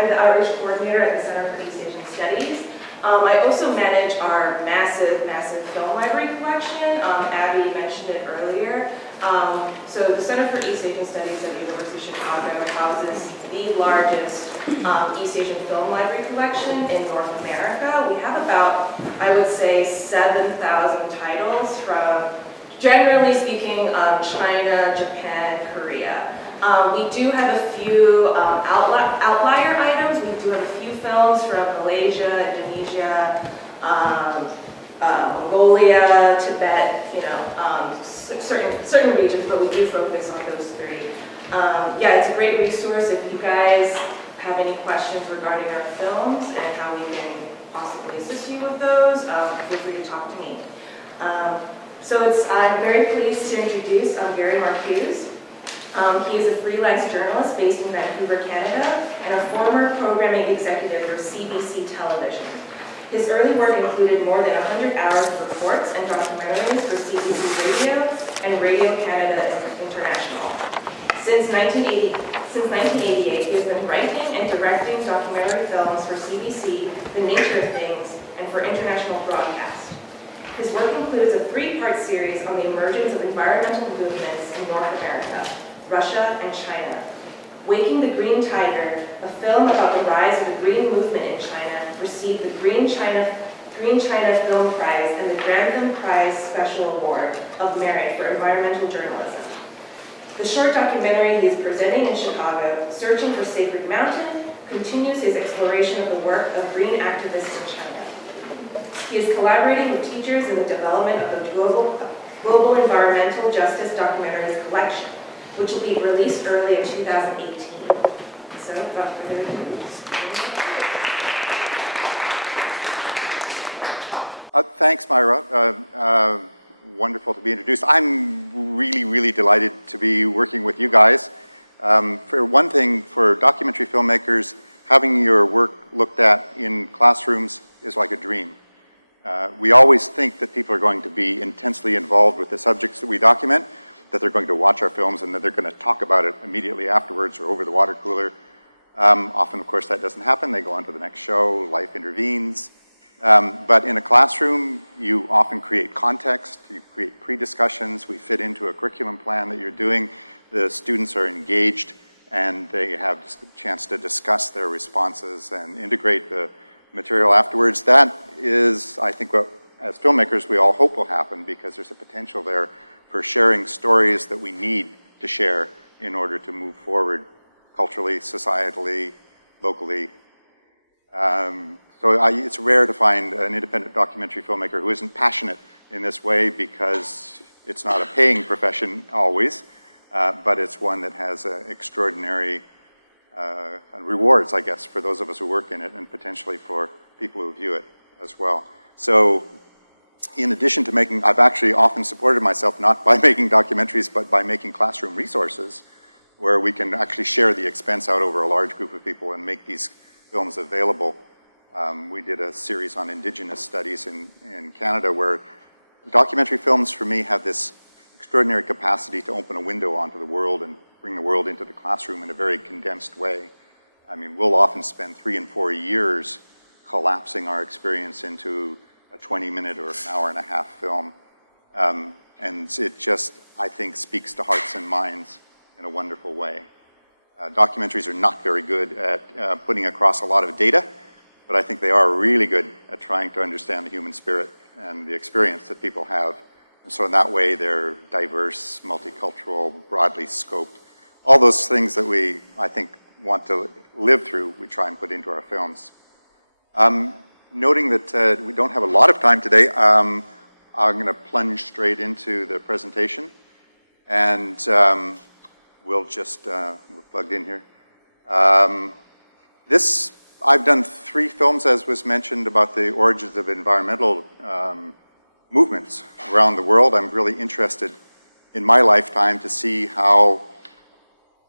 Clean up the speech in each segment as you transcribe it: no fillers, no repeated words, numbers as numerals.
I'm the outreach coordinator at the Center for Eurasian Studies. I also manage our massive film library collection. Abby mentioned it earlier. So the Center for East Asian Studies at the University of Chicago houses the largest East Asian film library collection in North America. We have about, I would say, 7,000 titles from, generally speaking, China, Japan, Korea. We do have a few outlier items. We do have a few films from Malaysia, Indonesia, Mongolia, Tibet, certain regions, but we do focus on those three. Yeah, it's a great resource if you guys have any questions regarding our films and how we can possibly assist you with those. Feel free to talk to me. I'm very pleased to introduce Gary Marcuse. He is a freelance journalist based in Vancouver, Canada, and a former programming executive for CBC Television. His early work included more than 100 hours of reports and documentaries for CBC Radio and Radio Canada International. Since 1988, he has been writing and directing documentary films for CBC, The Nature of Things, and for international broadcast. His work includes a three-part series on the emergence of environmental movements in North America, Russia, and China. Waking the Green Tiger, a film about the rise of the green movement in China, received the Green China Film Prize and the Grantham Prize Special Award of Merit for Environmental Journalism. The short documentary he is presenting in Chicago, Searching for Sacred Mountain, continues his exploration of the work of green activists in China. He is collaborating with teachers in the development of the Global Environmental Justice Documentaries collection, which will be released early in 2018. So, without further ado. Thanks, Myra. Wonderful to be introduced. I'm really delighted to be working with you guys. For one thing, for documentary filmmakers, having your work looked at in classrooms is like a dream. We always think that people are going to be intensely involved with the subjects that we document, that they're going to watch our films and that they're going to talk about it immediately afterwards or over the water cooler. Often, of course, that doesn't happen. They go on to the next show, life intervenes. But in a classroom, you often create context, you create pre-discussions, we fit into a curriculum plan that you're doing, the students are engaged, and they have a chance to discuss their responses and integrate the material afterwards. That is, I think, what, as filmmakers, we all hope will happen, because there's a potential there for sharing stories that we need to share in order to move forward culturally, societally, locally. So it's rare to find an independent documentary filmmaker who isn't passionate in this way, because it's not a paying profession always, but it's one that has extraordinary rewards, I guess, for those of us who work in it, and potentially for people who view it as well. So in addition to making, I've actually often supported myself not by making documentaries, but by making classroom resources where we can actually share the expense out over a large group of people and make these films available. We did a series on Indigenous studies in Canada, where documentary films for me have this extraordinary capacity to open a window onto the world and bring the world into the classroom in a very condensed way. I mean, we'll often spend 3 and 4 years collapsing our experience into a 20-minute or an hour-and-a-half film. And it just, I think, speaks to hearts and minds in a wonderful way. Documentaries are not very good at putting across a lot of data, but I think they are really good at trying to understand the human spirit and the experience that people have. And so in that way, they're diverse, multicultural, broadly scoped. All those things that we, I think, want to live through, we try and put into our films. Noting that we don't have a lot of time today, I'm going to plunge straight into the presentation. And we'll just, we're plugged in here. I've done 3 films, as was mentioned, about the origins of environmental movements around the world. I'm really interested in my lifetime to see how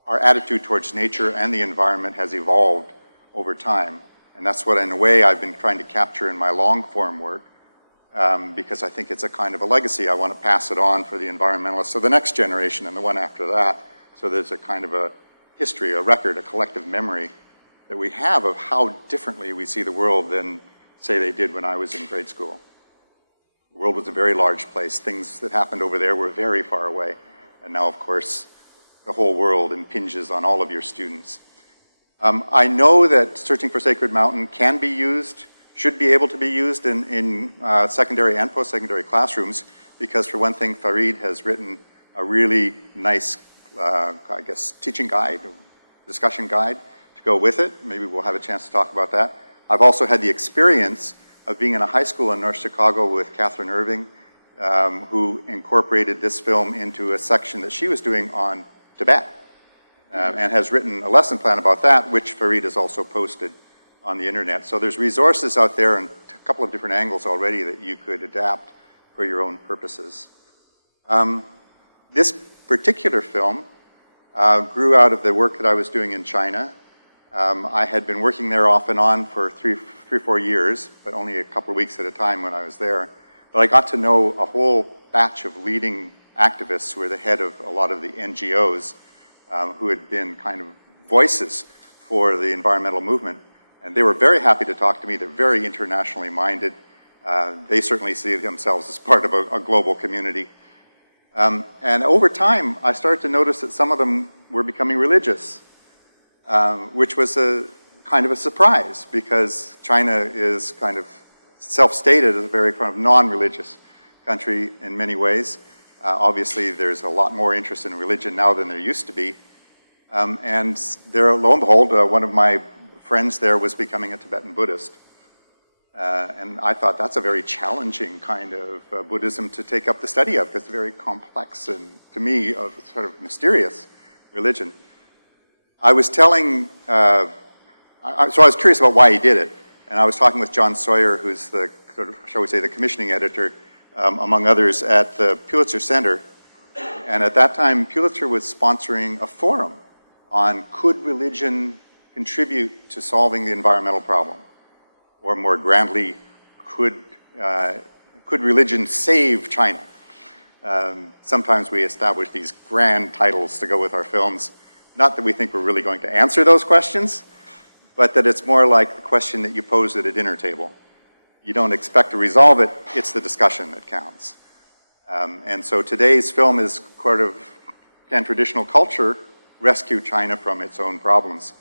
our attitude towards nature and the environment has evolved over time. And that's what, in a way, I've been trying to capture in my long-form work, because I think it's a kind of a legacy. I want to pass it on for the environmentalists, so the next generation and the one after that. So there's a kind of a history, a record, a collective memory that we have of how differently we see the world than, say, they did when I was in grade school. The world was a very large place. Things that happened over there were very far away. And now, of course, the whole world impinges on all of your students. I know that Searching for Sacred Mountain can be used, should be able to be used in secondary and post-secondary classrooms, because for one thing, Farid has written a really nice, I guess, teaching guide, discussion guide to go with it. Maybe we'll have a chance to talk about that. I've also had the experience of being in a high school in North Chicago with Catherine Irving, who incorporated this film into a section that she was doing on Tibet, and has written a lesson plan about that, which Farid has also posted on the internet. So there's resources out there and a couple of different angles already that you could adapt for your own purposes. This particular film grew out of the work that I was doing in China. I had been working there off and on for three or 4 years, but only a couple of weeks at a time when I was there. But I got to know a whole batch of leading activists who were the head of a lot of the NGOs who had been kind of voices for the environmental movement. And they were very happy to talk to me. They're very internationally minded. They certainly see themselves as part of a global community. And over time, I started to notice that some of them were becoming religious, which was a kind of a surprise, because China is kind of self-stated as a very kind of non-religious country in many ways. Obviously, there's a lot more interest in religion now than there used to be. And there, lo and behold, one of my friends there was becoming a Tibetan Buddhist. And I thought that's a very challenging kind of Buddhism to take up the study of, because it's very complex and, to me, a sort of mysterious religion. I was telling, so I was curious about why he did it. And I was talking with John Sawyer, who's the, sort of, shall we say, the commissioning editor, among others, at the Pulitzer Center. And at that time, Pulitzer was sponsoring a forum on could religion contribute to solving the environmental problem? Or more grandly, could religion save China? Sometimes we establish these grand titles to go with our films. Not that we think we're really going to answer those questions, but that it's more like the question that you pose at a dinner table. You don't expect to resolve it, it's the discussion that counts. And so today's film is part of, can traditional culture rescue China from its own problems?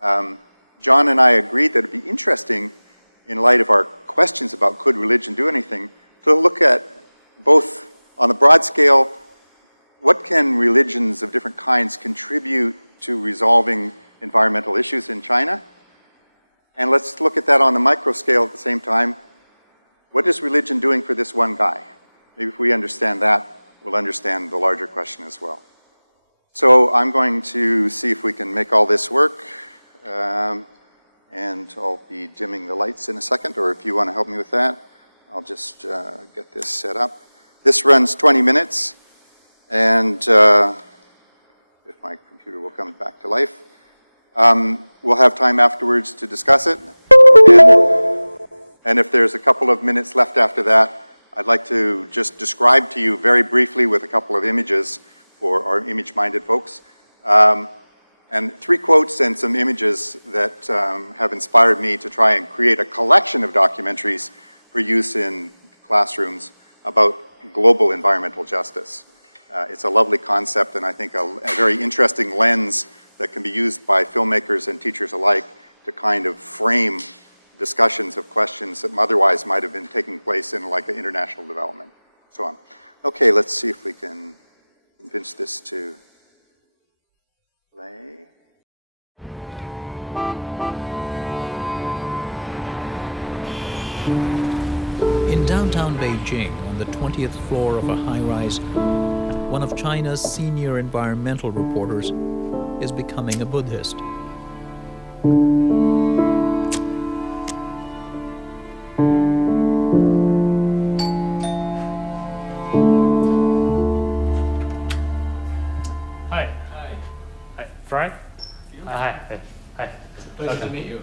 John and I agreed that it'd be interesting, in light of our questions about could religion do anything, to look at both on the broad scale, what can religions of different kinds contribute to resolving environmental issues in China? And let's look at that on the micro scale at the same time. What is religion doing for this one guy? Maybe if we understand that, we'll understand the larger question as well. So I'm going to see if we can make all this work. And I'll be dimming the lights in a second, or if you want to help me with that, I'll just get this set up. This runs 20 minutes, and if my computer will come back to life, we'll have time afterwards to discuss it. And if there's a couple of minutes left after that, I'd like to just describe to you very briefly with a couple of images for our image-minded folks. And 3 quotes and some images that have inspired me to try and create a collection of documentaries for use in classrooms about global environmental justice. It's a lovely concept, and I think a very interesting lens that can be used by filmmakers and teachers alike to kind of frame discussions of questions that otherwise might have been taking place in like international development, so on. Okay, let's see if we can convince this to play. In downtown Beijing, on the 20th floor of a high-rise, one of China's senior environmental reporters is becoming a Buddhist. Hi. Hi. Frank? Hi. Pleasure to meet you.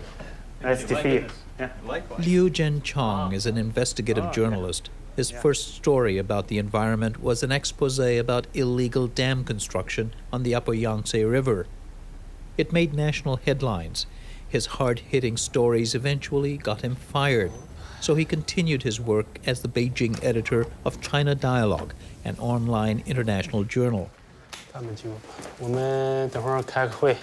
Nice to see you. Yeah. Likewise. Liu Zhenchong is an investigative journalist. His first story about the environment was an expose about illegal dam construction on the upper Yangtze River. It made national headlines. His hard-hitting stories eventually got him fired, so he continued his work as the Beijing editor of China Dialogue, an online international journal. 我们等会儿开个会。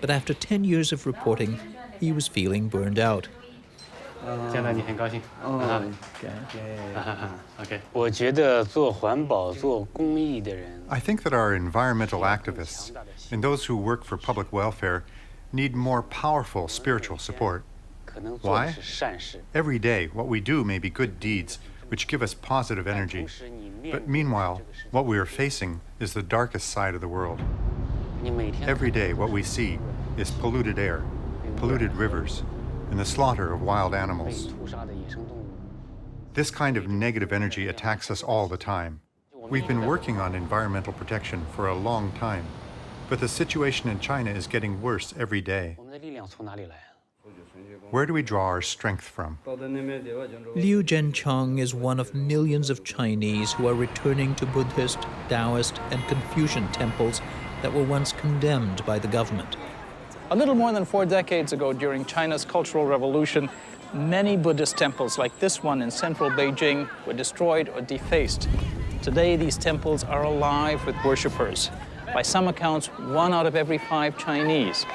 But after 10 years of reporting, he was feeling burned out. 见到你很高兴。OK。我觉得做环保、做公益的人 I think that our environmental activists and those who work for public welfare need more powerful spiritual support. 可能做的 Why? 是善事。 Every day, what we do may be good deeds, which give us positive energy. 同时你面 But meanwhile, what we are facing is the darkest side of the world. 你每天 Every day, what we see is polluted air, polluted rivers, and the slaughter of wild 被 animals. 屠杀的野生动物。 This kind of negative energy attacks us all the time. We've been working on environmental protection for a long time, but the situation in China is getting worse every day. 我们的力量从哪里来？ Where do we draw our strength from? Liu Zhenchang is one of millions of Chinese who are returning to Buddhist, Taoist, and Confucian temples that were once condemned by the government. A little more than 4 decades ago, during China's Cultural Revolution, many Buddhist temples like this one in central Beijing were destroyed or defaced. Today, these temples are alive with worshippers. By some accounts, 1 out of every 5 Chinese,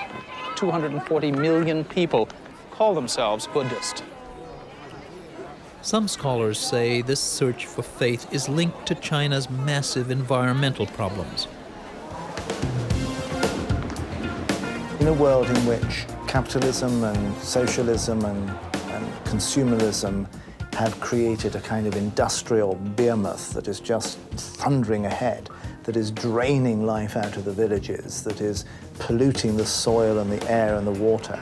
240 million people, call themselves Buddhist. Some scholars say this search for faith is linked to China's massive environmental problems. In a world in which capitalism and socialism and consumerism have created a kind of industrial behemoth that is just thundering ahead, that is draining life out of the villages, that is polluting the soil and the air and the water,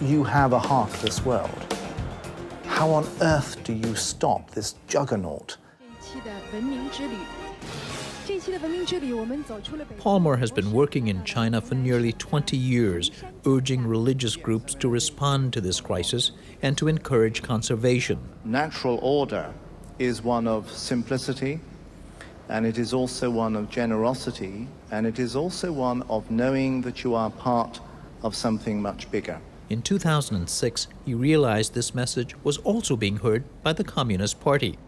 you have a heartless world. How on earth do you stop this juggernaut? Palmer has been working in China for nearly 20 years, urging religious groups to respond to this crisis and to encourage conservation. Natural order is one of simplicity, and it is also one of generosity, and it is also one of knowing that you are part of something much bigger. In 2006, he realized this message was also being heard by the Communist Party.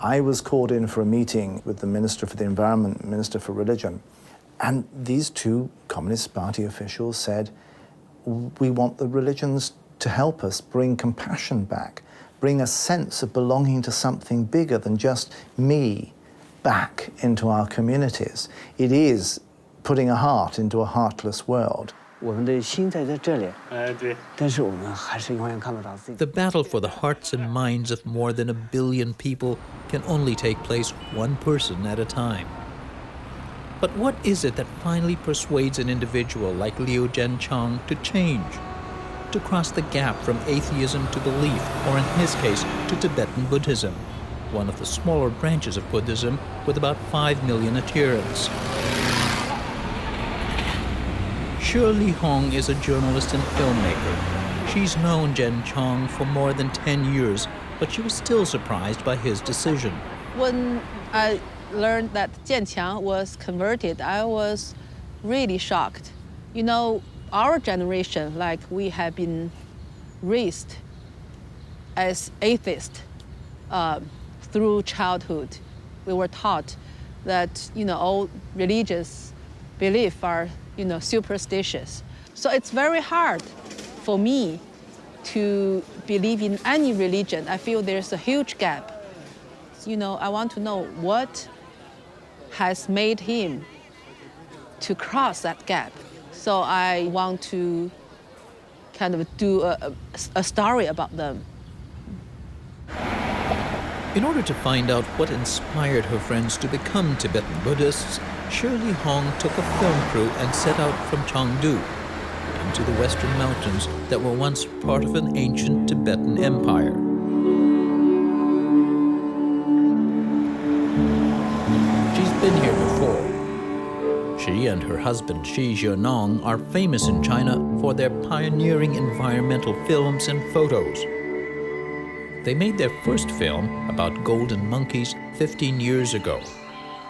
I was called in for a meeting with the Minister for the Environment, Minister for Religion, and these 2 Communist Party officials said, we want the religions to help us bring compassion back, bring a sense of belonging to something bigger than just me back into our communities. It is putting a heart into a heartless world. 我们的心在这里，对。但是我们还是永远看不到自己。 The battle for the hearts and minds of more than 1 billion people can only take place 1 person at a time. But what is it that finally persuades an individual like Liu Zhenchang to change? To cross the gap from atheism to belief, or in his case, to Tibetan Buddhism, one of the smaller branches of Buddhism with about 5 million adherents. Shirley Hong is a journalist and filmmaker. She's known Zhenchang for more than 10 years, but she was still surprised by his decision. When I learned that Jianqiang was converted, I was really shocked. You know, our generation, like we have been raised as atheists through childhood. We were taught that, all religious beliefs are, superstitious. So it's very hard for me to believe in any religion. I feel there's a huge gap. I want to know what has made him to cross that gap. So I want to kind of do a story about them. In order to find out what inspired her friends to become Tibetan Buddhists, Shirley Hong took a film crew and set out from Chengdu into the western mountains that were once part of an ancient Tibetan empire. She's been here before. She and her husband Xi Zhenong are famous in China for their pioneering environmental films and photos. They made their first film about golden monkeys 15 years ago.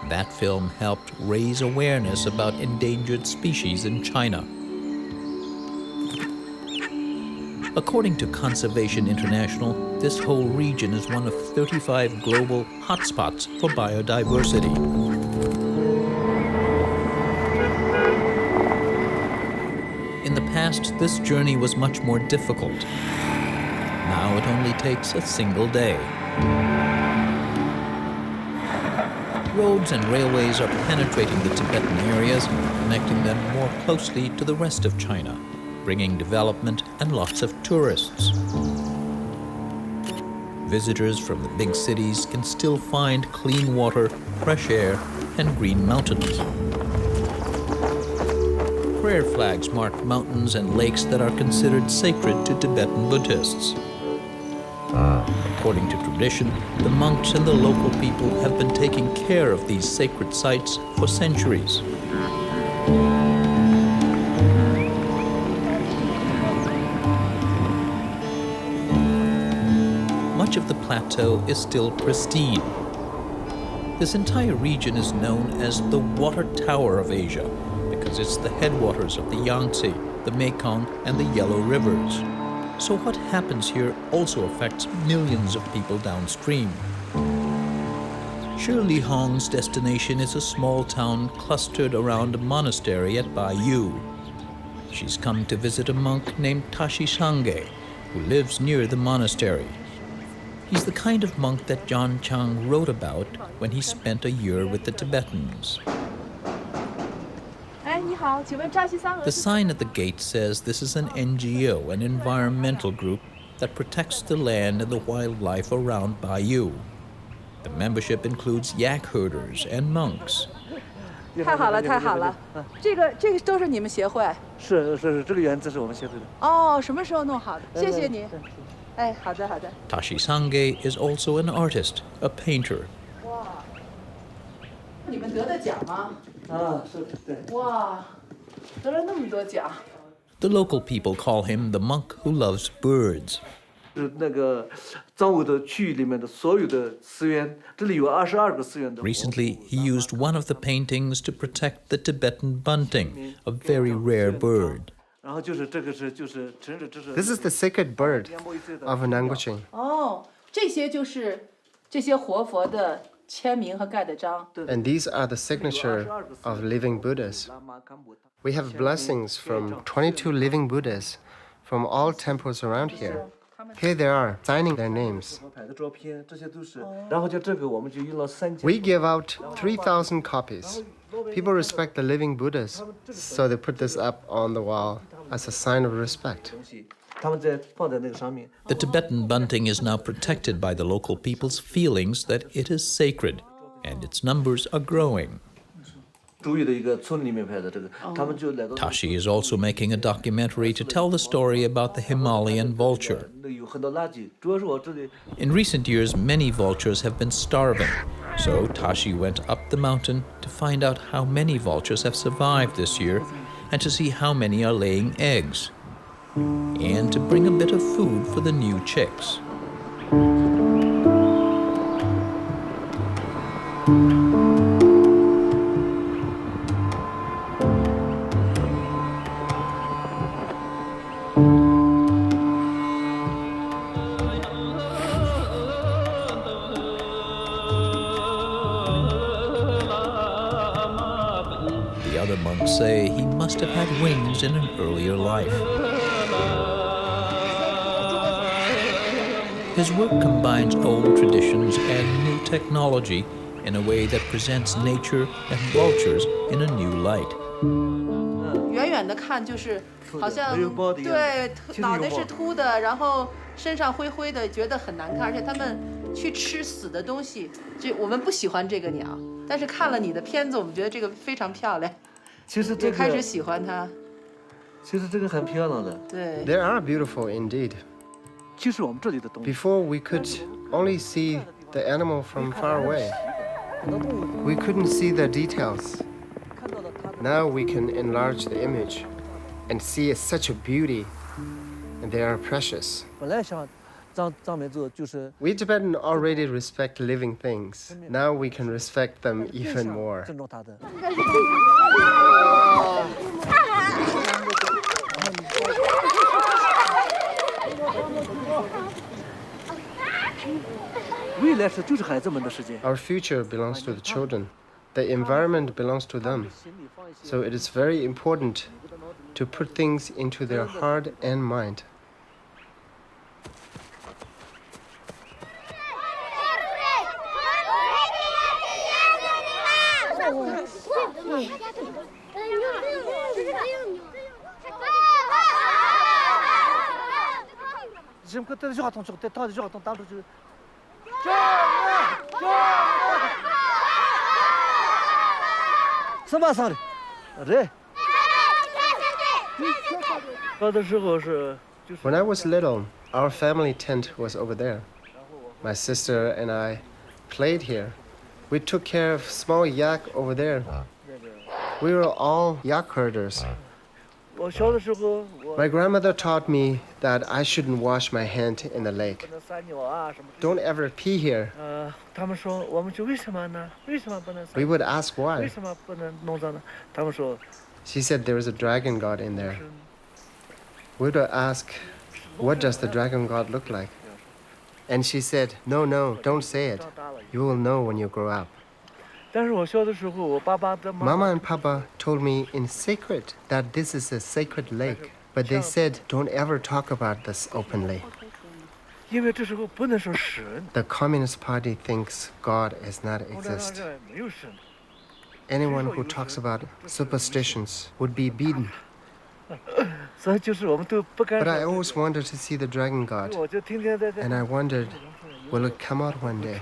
That film helped raise awareness about endangered species in China. According to Conservation International, this whole region is one of 35 global hotspots for biodiversity. In the past, this journey was much more difficult. Now it only takes a single day. Roads and railways are penetrating the Tibetan areas, connecting them more closely to the rest of China, bringing development and lots of tourists. Visitors from the big cities can still find clean water, fresh air, and green mountains. Prayer flags mark mountains and lakes that are considered sacred to Tibetan Buddhists. According to tradition, the monks and the local people have been taking care of these sacred sites for centuries. Much of the plateau is still pristine. This entire region is known as the Water Tower of Asia because it's the headwaters of the Yangtze, the Mekong, and the Yellow Rivers. So what happens here also affects millions of people downstream. Shirley Hong's destination is a small town clustered around a monastery at Baiyu. She's come to visit a monk named Tashi Sangye, who lives near the monastery. He's the kind of monk that John Chang wrote about when he spent a year with the Tibetans. The sign at the gate says this is an NGO, an environmental group that protects the land and the wildlife around Baiyu. The membership includes yak herders and monks. 太好了，太好了！这个都是你们协会。是，这个园子是我们协会的。哦，什么时候弄好的？谢谢你。哎，好的，好的。Tashi Sangye is also an artist, a painter. 哇，你们得的奖吗？是，对。哇，得了那么多奖。The local people call him the monk who loves birds. 是那个藏务的区域里面的所有的寺院，这里有22个寺院的。Recently, he used one of the paintings to protect the Tibetan bunting, a very rare bird. 然后就是这个就是城市知识。 This is the sacred bird of Nanguching. 哦，这些就是这些活佛的签名和盖的章。 And these are the signature of living Buddhas. We have blessings from 22 living Buddhas from all temples around here. Here they are, signing their names. 牌的照片，这些都是。然后就这个我们就用了3000。 We give out 3,000 copies. People respect the living Buddhas, so they put this up on the wall as a sign of respect. 他们在放在那个上面。 The Tibetan bunting is now protected by the local people's feelings that it is sacred, and its numbers are growing. 主语的一个村里面拍的这个，他们就来到。 Tashi is also making a documentary to tell the story about the Himalayan vulture. 有很多垃圾，主要是我这里。 In recent years, many vultures have been starving, so Tashi went up the mountain to find out how many vultures have survived this year and to see how many are laying eggs, and to bring a bit of food for the new chicks. The other monks say he must have had wings in an earlier life. His work combines old traditions and new technology in a way that presents nature and vultures in a new light. 远远的看就是好像对脑袋是秃的，然后身上灰灰的，觉得很难看，而且他们去吃死的东西，这我们不喜欢这个鸟，但是看了你的片子，我们觉得这个非常漂亮，其实这个开始喜欢它。其实这个很漂亮的。对。 They are beautiful indeed. 其实我们这里的东西。 Before we could only see the animal from far away. We couldn't see the details. Now we can enlarge the image and see such a beauty, and they are precious. 本来想藏民族就是。 We Tibetan already respect living things. Now we can respect them even more. 尊重它的。未来是就是孩子们的世界。 Our future belongs to the children. The environment belongs to them. So it is very important to put things into their heart and mind. When I was little, our family tent was over there. My sister and I played here. We took care of small yak over there. We were all yak herders. My grandmother taught me that I shouldn't wash my hand in the lake. Don't ever pee here. We would ask why. She said there is a dragon god in there. We would ask, what does the dragon god look like? And she said, no, don't say it. You will know when you grow up. Mama and Papa told me in secret that this is a sacred lake, but they said don't ever talk about this openly. The Communist Party thinks God does not exist. Anyone who talks about superstitions would be beaten. But I always wanted to see the dragon god, and I wondered, will it come out one day?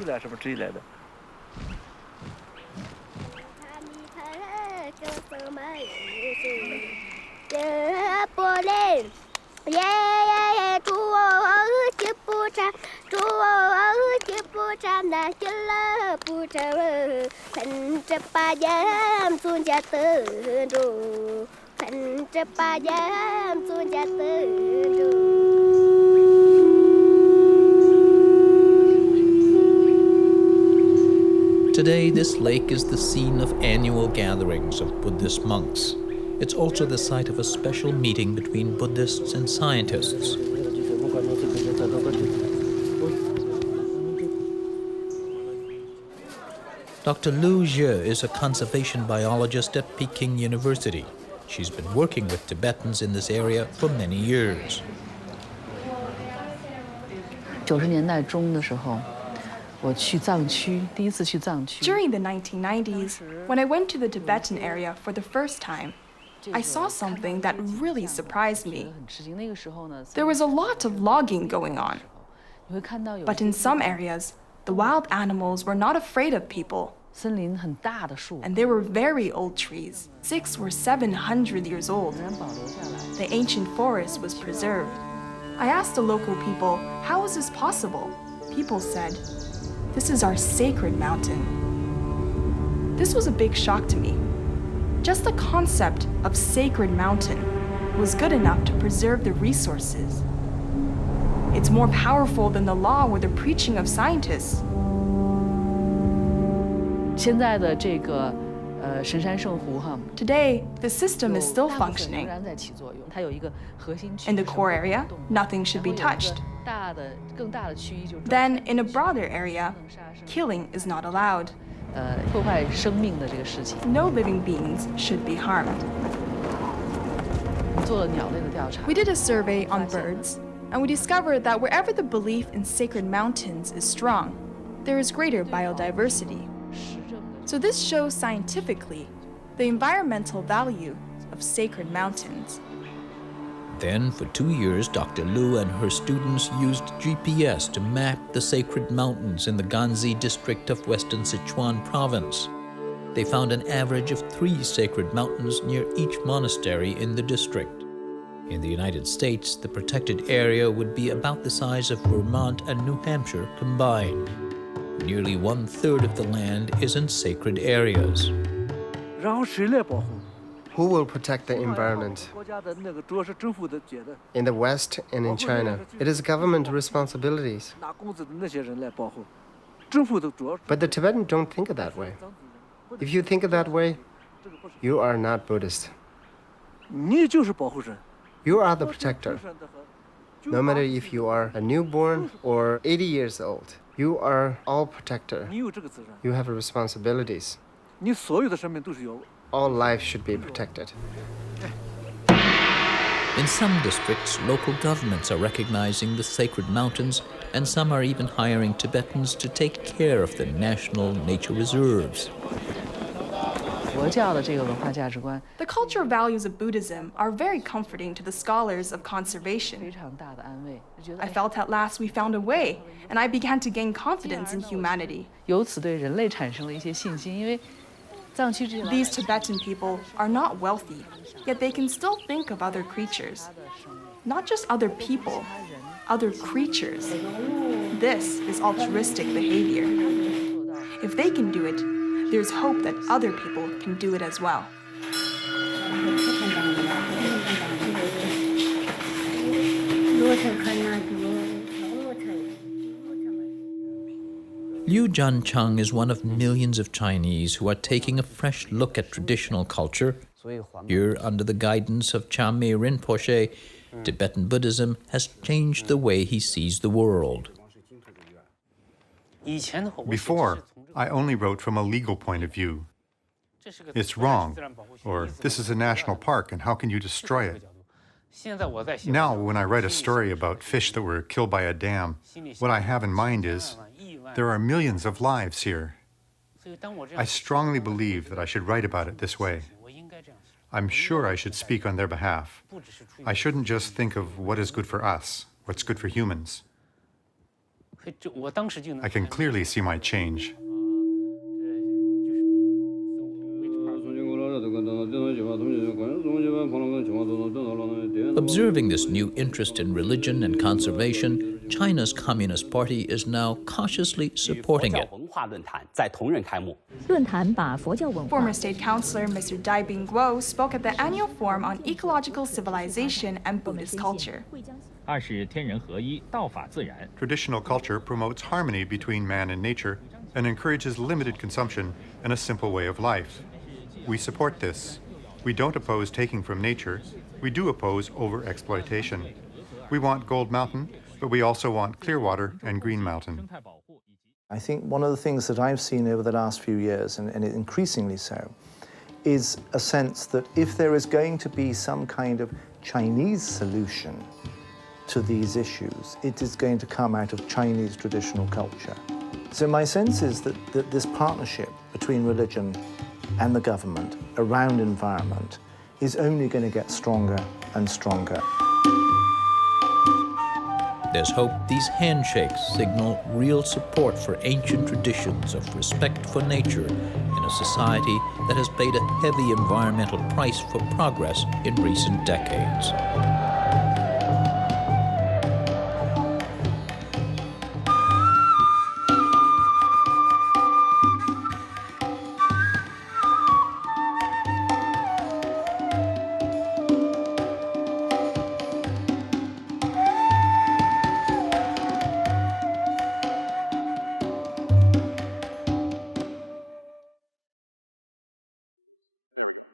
Today, this lake is the scene of annual gatherings of Buddhist monks. It's also the site of a special meeting between Buddhists and scientists. Dr. Lu Zhe is a conservation biologist at Peking University. She's been working with Tibetans in this area for many years. 90年代中的时候，我去藏区，第一次去藏区。 During the 1990s, when I went to the Tibetan area for the first time, I saw something that really surprised me. There was a lot of logging going on. But in some areas, the wild animals were not afraid of people. And they were very old trees, 600 or 700 years old. The ancient forest was preserved. I asked the local people, how is this possible? People said, this is our sacred mountain. This was a big shock to me. Just the concept of sacred mountain was good enough to preserve the resources. It's more powerful than the law or the preaching of scientists. 现在的这个神山圣湖哈 Today, the system is still functioning. 仍然在起作用。它有一个核心区 In the core area, nothing should be touched. 更大的区域就是 Then, in a broader area, killing is not allowed. 破坏生命的这个事情。 No living beings should be harmed. 我们做了鸟类的调查。 We did a survey on birds, and we discovered that wherever the belief in sacred mountains is strong, there is greater biodiversity. So this shows scientifically the environmental value of sacred mountains. Then, for 2 years, Dr. Lu and her students used GPS to map the sacred mountains in the Ganzi district of Western Sichuan province. They found an average of 3 sacred mountains near each monastery in the district. In the United States, the protected area would be about the size of Vermont and New Hampshire combined. Nearly 1/3 of the land is in sacred areas. 然后谁来保护？ Who will protect the environment? 国家的那个主要是政府的觉得， In the West and in China, it is government responsibilities. 拿工资的那些人来保护，政府的主要。 But the Tibetans don't think of that way. If you think of that way, you are not Buddhist. 你就是保护人。 You are the protector. No matter if you are a newborn or 80 years old, you are all protector. You have responsibilities. All life should be protected. In some districts, local governments are recognizing the sacred mountains, and some are even hiring Tibetans to take care of the national nature reserves. The cultural values of Buddhism are very comforting to the scholars of conservation. I felt at last we found a way, and I began to gain confidence in humanity. These Tibetan people are not wealthy, yet they can still think of other creatures. Not just other people, other creatures. This is altruistic behavior. If they can do it, there's hope that other people can do it as well. Liu Jiancheng is one of millions of Chinese who are taking a fresh look at traditional culture. Here, under the guidance of Chamei Rinpoche, Tibetan Buddhism has changed the way he sees the world. Before, I only wrote from a legal point of view. It's wrong, or this is a national park and how can you destroy it? Now, when I write a story about fish that were killed by a dam, what I have in mind is there are millions of lives here. I strongly believe that I should write about it this way. I'm sure I should speak on their behalf. I shouldn't just think of what is good for us, what's good for humans. I can clearly see my change. Observing this new interest in religion and conservation, China's Communist Party is now cautiously supporting it. Former State Councilor Mr. Dai Bing Guo spoke at the annual forum on ecological civilization and Buddhist culture. Traditional culture promotes harmony between man and nature and encourages limited consumption and a simple way of life. We support this. We don't oppose taking from nature. We do oppose over-exploitation. We want Gold Mountain, but we also want Clearwater and Green Mountain. I think one of the things that I've seen over the last few years, and increasingly so, is a sense that if there is going to be some kind of Chinese solution to these issues, it is going to come out of Chinese traditional culture. So my sense is that this partnership between religion and the government around environment is only going to get stronger and stronger. There's hope these handshakes signal real support for ancient traditions of respect for nature in a society that has paid a heavy environmental price for progress in recent decades. There we go.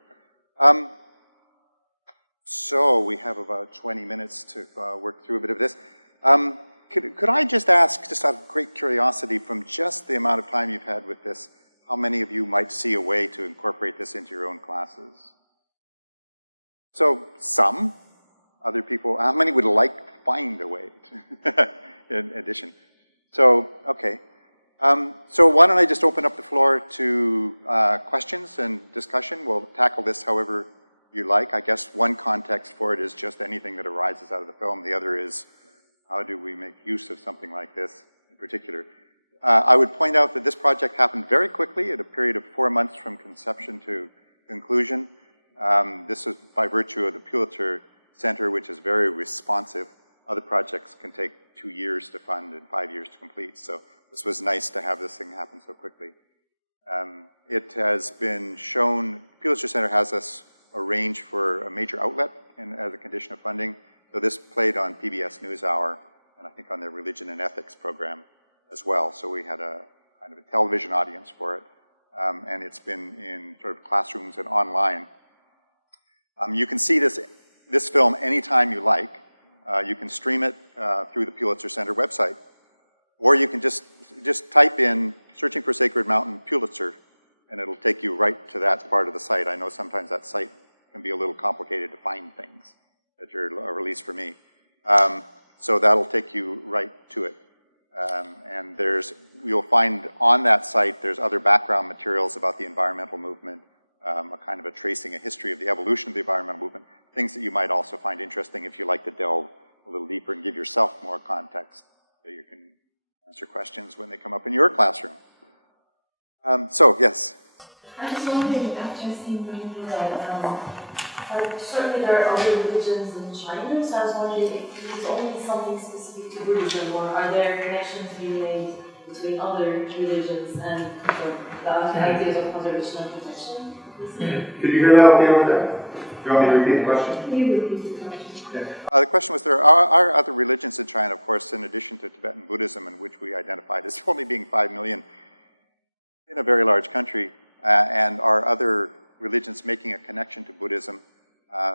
So we have about 20 minutes to work through a bit of this. Could I just ask, just out of great curiosity, from just the amount of time you've had with this, how many of you might see a way to incorporate this into your own classes? So some, other people, how many would like to find a way to, in addition? So, okay. So why don't I just open up the floor to questions and discussion. We'll tackle this however you like. I guess one context for it is just anything that arises out of the film. The other is how do we make use of something like this in particular. I would point out that this project happened very quickly at a period of 4 months from conception to conclusion. This is by virtue of the Pulitzer Center, which is very responsive. Other projects can take 2 years to fund and 5 years to complete. So this was nice to have this thing happen so quickly. It has been shown, Pulitzer Center has us arranged for a major outlet as a condition of funding. So this played on PBS NewsHour and I think on their religion and ethics program as well. So we had a kind of a television audience for it. And it's been in sort of classrooms and online. You can see this film anytime you like. You can stream it through the Pulitzer Center website. Or you can just type in searching for Sacred Mountain Pulitzer, and it'll take you right to that part of the site. I know sometimes that site can be a little complicated to find things that are released for me. So that'll take you right to it. And you'll find on that site, there's other background materials about the environmental movement, a kind of a tracing a history of the evolution of the environmental movement, things that you might also find interesting if you like to delve a little deeper and give yourself more context so you can answer questions when they come up in your classroom. So, yes? I was wondering, after seeing that, certainly there are other religions in China, so I was wondering if it was only something specific to Buddhism, or are there connections being made between other religions and the ideas of conservation and protection? Did you hear that okay over there? Do you want me to repeat the question? Can you repeat the question? The question was, there are other religions in China, of course, in addition to Tibetan Buddhism, in which we identified as only being 5 million in a very large country, and are other religions making a connection to Buddhism?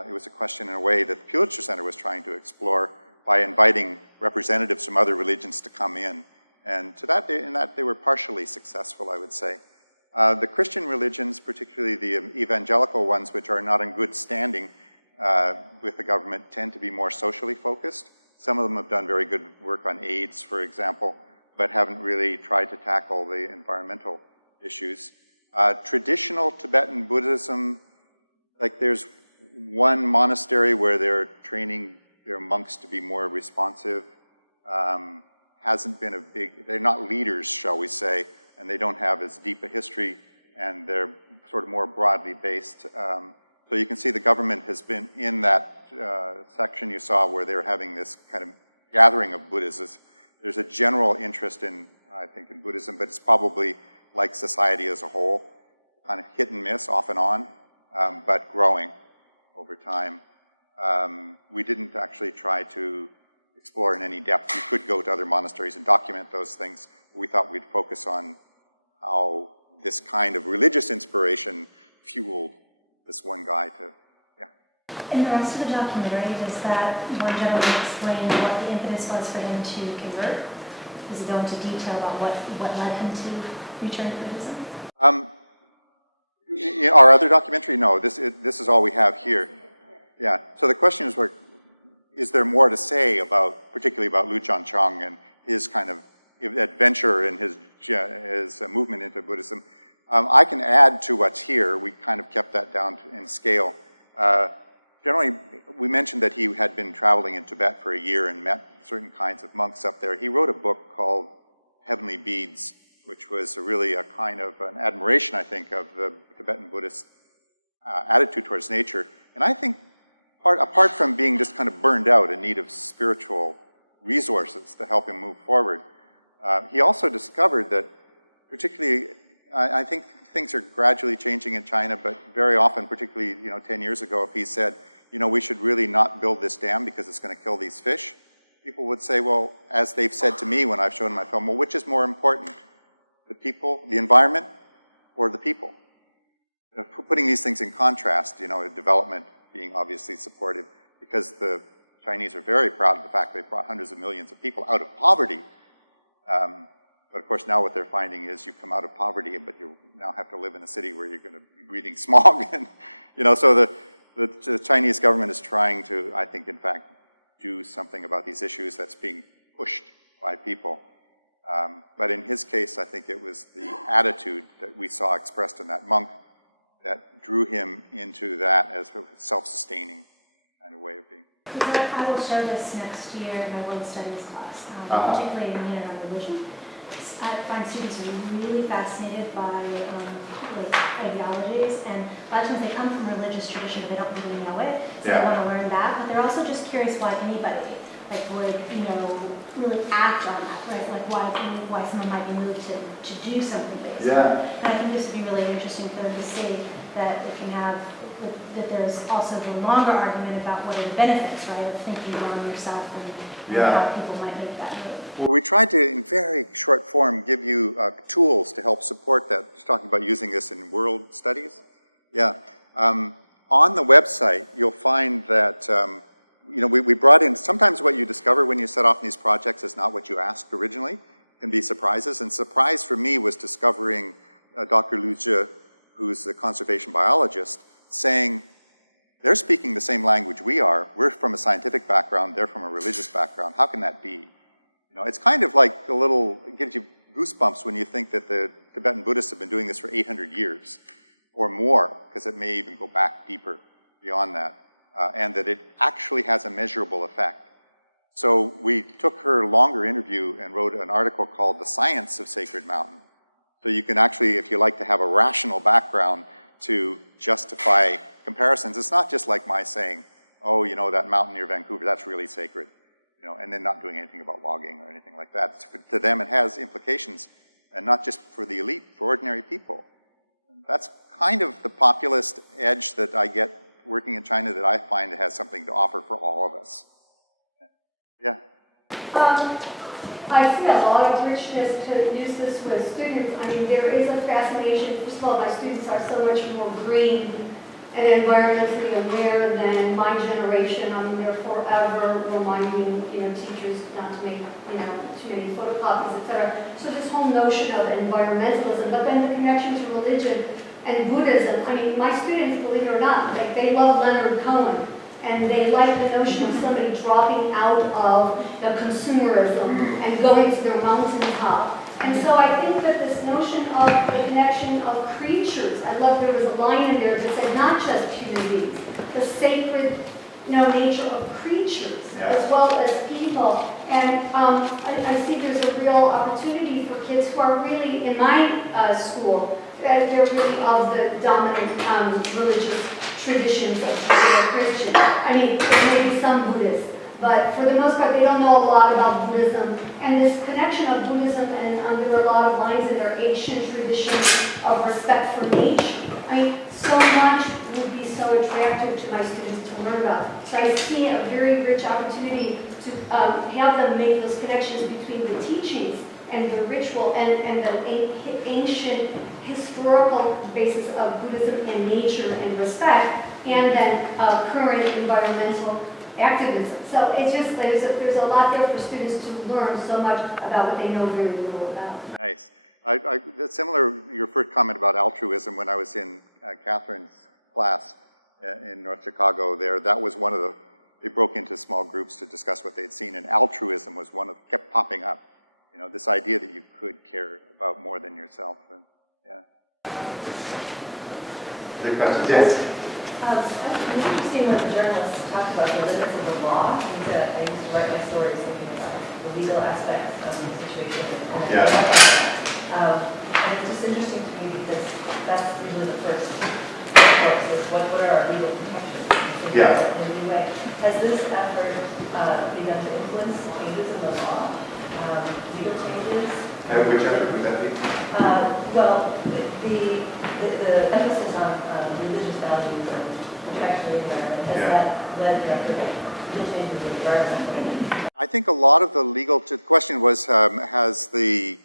It was a question, in a way, that the Pulitzer Center was trying to explore by inviting representatives from other religions to come in. And to that, they were partially successful, I would say. The Christian religions, particularly the evangelical ones, which are not in good standing with the government, tend to be more socially focused. Some of them have done very good work on AIDS, for example, but haven't really tried to tackle the environmental issues. Traditional Tibetan Buddhism, like there's one monastery where they're training their monks to be more responsive. Hasn't been they're not leaders, shall we say, and they don't have as deep a history, and they're sort of more broadly based. So you can see the government has been in that section you saw where they're having this kind of gathering of Buddhists. There's a general interest in, I think, in Buddhism, but it's probably like society as a whole, kind of hit and miss, off and on, but growing over time. We didn't actually try to explore in any depth. You could go to other monasteries and document those things. We thought we'd focus on how this kind of religious inspiration fueled this one guy to, In the rest of the documentary, does that one gentleman explain what the impetus was for him to convert? Does he go into detail about what led him to return to Buddhism? Our other documentary? No, this is all we have here. Yeah, so the question is there more to say about, particularly about Lu Jiancheng and his kind of adventure and his movement into Buddhism? I can add to what's here. We kind of kept that down in scale. Generally, we mentioned that he had been traveling in Tibet for a year and met certain kinds of monks up there. He wrote a book called Heavenly Beads, which was really a kind of an admiration, I think, of the Tibetan Buddhist attitude towards nature. And I think apart from being just kind of burned out in need of spiritual resources to help him move forward, he also discovered that, particularly, I think things are gradually changing in China, but very often, particularly 10 years ago, if he said, we should really not build this dam because it's going to kill these fish, people would say, well, as they've said to me when I've shown my film, well, which is more important, the people, the environment, or the people? Putting these things in contrast, development being obviously supportive, because the Chinese are very proud of the fact they've brought hundreds of millions of people out of poverty. But of course, now what they're finding is you come out of poverty, but you now have to live in a city where you're going to be breathing smog. And, so the Chinese government is trying to, I think, in fact, do something about these issues that's being pushed by people. But in his case, I think it was the attitude that we saw expressed in that monk that drew him into that as a self-sustaining kind of way of being. I will show this next year in my World Studies class, particularly in the unit on religion. I find students really fascinated by ideologies, and a lot of times they come from religious tradition, but they don't really know it, so they want to learn that. But they're also just curious why anybody would really act on that, right? Like why someone might be moved to do something based on it. And I think this would be really interesting for them to see that it can have that there's also the longer argument about what are the benefits, right, of thinking beyond yourself and how people might make that move. Well, we tried to, in very short form, give you tools to help support that. Just talking about using this in world studies. On the website, you'll find that you know, we brought in, sometimes what you discover when you set off in these projects is not what you asked originally. It can be surprises, and surprise for me was discovering Dr. Liu Zhe, who's a conservation biologist, saying, they're speaking the same language we are. We're from a scientific background, they're from a religious background. How can that be? You know, it's kind of like a little, it gives you goosebumps when you think that the Tibetan Buddhists have been doing this for 800 years or more, because it may even go back deeper beyond that, and that it actually has a measurable effect. So we took her longer interview and wrote an article called The Science of Sacred Mountain. So you can actually, if you like to have a rational background to justify comparisons, it's not just like my saying, oh, you know, that mountain near Vancouver, that's really sacred, you know, and then not doing anything about logging or anything like that. To them, it has implications, and not just for the elite, for ordinary people. That's kind of the populist edge that I get working in China that I find has something to offer for all of us. Yeah? I see a lot of richness to use this with students. I mean, there is a fascination. First of all, my students are so much more green and environmentally aware than my generation. I mean, they're forever reminding, you know, teachers not to make, you know, too many photocopies, etc. So this whole notion of environmentalism, but then the connection to religion and Buddhism. I mean, my students, believe it or not, like, they love Leonard Cohen. And they like the notion of somebody dropping out of the consumerism and going to their mountaintop. And so I think that this notion of the connection of creatures, I love there was a line in there that said not just human beings, the sacred, you know, nature of creatures as well as people. And I see there's a real opportunity for kids who are really, in my school, they're really of the dominant religious traditions of Christian. I mean, there may be some Buddhists, but for the most part, they don't know a lot about Buddhism. And this connection of Buddhism, and there are a lot of lines in their ancient tradition of respect for nature. I mean, so much would be so attractive to my students to learn about. So I see a very rich opportunity to have them make those connections between the teachings and the ritual and the ancient historical basis of Buddhism and nature and respect, and then current environmental activism. So it's just, there's a lot there for students to learn so much about what they know very little about. Nice. That's similar, your first comment about altruism, when I was in Catherine's class in North Chicago there, that was one of the, they broke into small groups to discuss what they'd seen, and altruism was one of, kept popping up. You know, this idea that you could care about more than yourself. And, yeah. Other questions? Yes. It's interesting when the journalists talk about the limits of the law. I used to write my stories thinking about the legal aspects of the situation. And it's just interesting to me because that's usually the first course is what are our legal protections? In a new way. Has this effort begun to influence changes in the law? Legal changes. Which effort would that be? Well, the emphasis on religious values and protection of the environment, has that led to legal changes in the environment? I think a lot of the legal, the question was, has the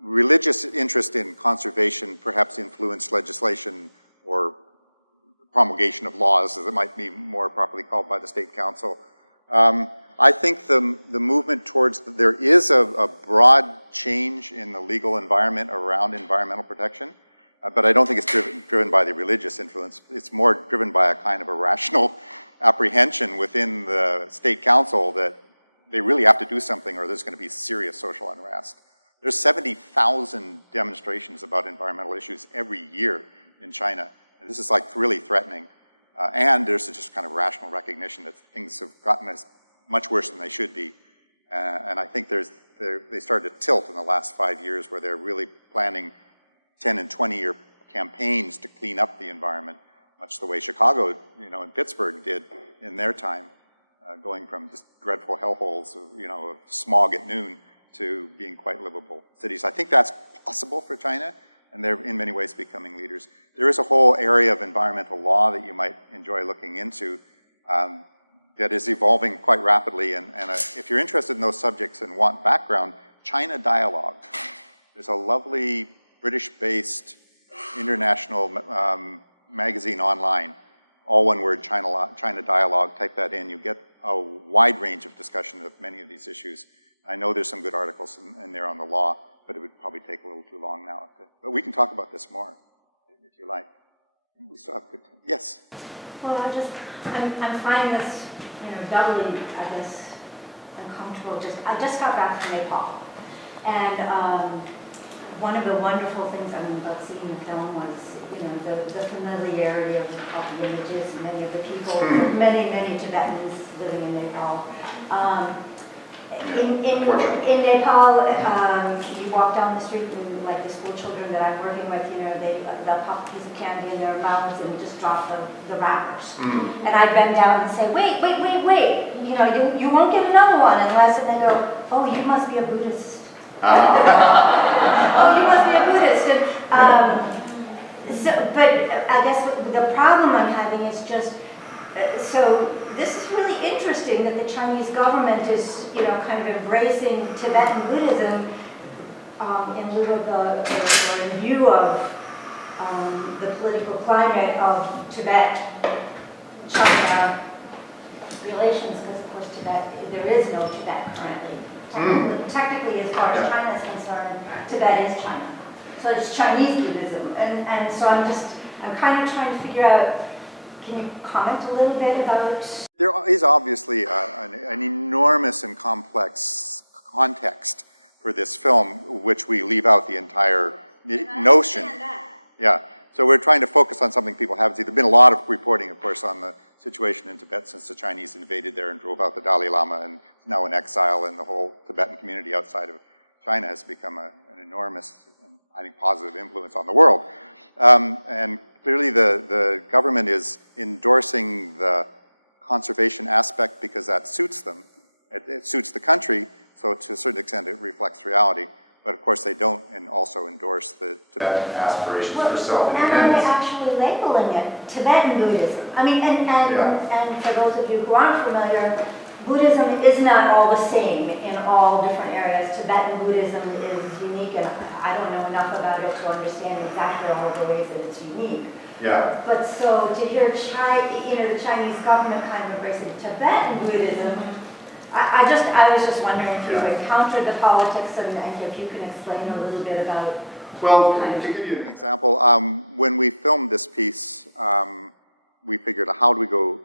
religious interest in conservation perhaps influenced legislation or promulgation of laws, as it might be more properly called by the State Council? I think the movement towards, there is a broad change in the legal environment around environmental protection, but I don't think it's driven by the religious influence. It's more driven by a kind of a rational apprehension within the State Council that they really have to do something or there's going to be serious social unrest. There's 70,000 demonstrations about environmental issues every year in China, and this is like really threatening. And there's just kind of rational recognition that things have gotten as much worse than they should be. And I think they started to tilt in the last 5 years where they're really planning 10 and 20-year campaigns to clean up the environment, much the way Chicago, you know, and Pittsburgh did in their time, going from just dreadful hellholes, you know, of smog at noon to being quite livable cities. I think that's possible for China, and they're in many ways becoming leaders. There is a whole area of environmental law that you might enjoy looking into that is evolving quite rapidly, and if you're interested in those subjects and want background, China Dialogue. There's a lovely British-based international magazine online all one word, China dialogue, type that in, you get a wide range of discussion of many of these issues. I know there's some good articles in there on the law, but it would probably take a little too long now. But we can talk about this more, if you like. We still have good time. Yes? Well, I'm finding this, doubly, I guess, uncomfortable. I just got back from Nepal. And one of the wonderful things, about seeing the film was, the familiarity of the images, many of the people, many Tibetans living in Nepal. In Nepal, you walk down the street and like the school children that I'm working with, they'll pop a piece of candy in their mouths and just drop the wrappers. And I bend down and say, wait. You won't get another one unless, and they go, oh, you must be a Buddhist. Oh, you must be a Buddhist. But I guess the problem I'm having is just, so this is really interesting that the Chinese government is, kind of embracing Tibetan Buddhism in lieu of or in view of the political climate of Tibet-China relations, because of course there is no Tibet currently. Technically, as far as China is concerned, Tibet is China. So it's Chinese Buddhism. And so I'm kind of trying to figure out, can you comment a little bit about? There is obviously an enormous and complex context for this film, which we leave out the entire notion. Yeah. So we're trying to focus on something people haven't seen. There's been a lot of reporting, of course, on the situation in Tibet since the Chinese invaded there and drove out the Dalai Lama and is now in exile, and the whole Tibetan community outside of China has become an enormous, I think, positive influence on the world. And clearly the government is endorsing the conservation aspect because that suits them. It suits the country, so to a certain extent it reflects reality. But of course they don't and also endorse the Tibetan aspirations for self-independence. And are they actually labeling it Tibetan Buddhism? And for those of you who aren't familiar, Buddhism is not all the same in all different areas. Tibetan Buddhism is unique, and I don't know enough about it to understand exactly all of the ways that it's unique. Yeah. But so to hear the Chinese government kind of embracing Tibetan Buddhism, I was just wondering if you encountered the politics and if you can explain a little bit about. Well, to give you an example, when we filmed this piece, we figured, how do we go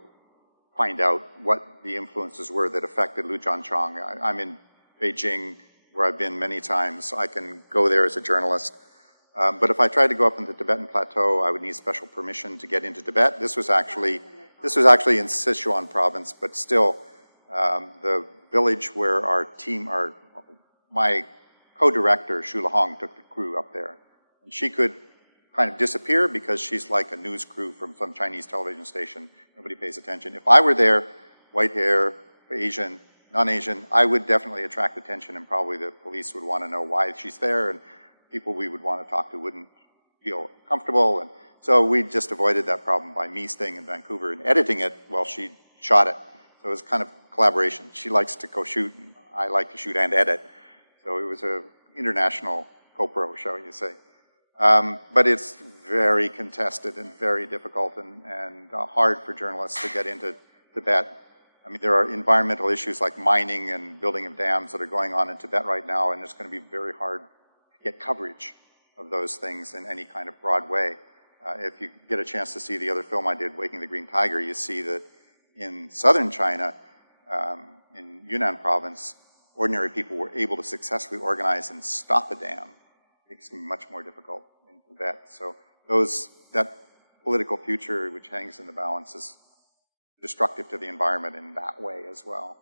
find out what the influences were that affected Liu Jianchong? I'm in Beijing, where I've been many times. I can go there as a journalist. But if I tried to go up in the Tibetan plateau, I would need special permission to get into Tibet. This was actually in Sichuan province, but still, the village where my co-director, Shu Lahong, took the crew up there. And she could kind of disappear because she's like a news crew from some Chinese television station. Nobody pays attention. If I were there, white hair, Asian, non-Asian, I would definitely attract attention, and probably the police would want to know why she's there, and people we would want to talk to wouldn't feel comfortable. And so we just avoided that problem by me staying in Vancouver and editing it while she shot it. So it was kind of collaboration. She likes to co-shoot, and I like to shoot and edit. So it was an international co-pro, shall you say. But it's very contested and very difficult and hard for journalists to get into Tibet. I mean, there are environmental issues like mining and building of dams that are going on in Tibet right now, and it's going to be very hard to get coverage of those things in any kind of broad way. If you get a chance to see the other film I did, Waking the Green Tiger, you see that in southern China, in Yunnan province, ordinary people were able to successfully organize and stop a dam. It's much more difficult in Tibet. So that political future which hangs in the balance is destructive to the environment in that way as well.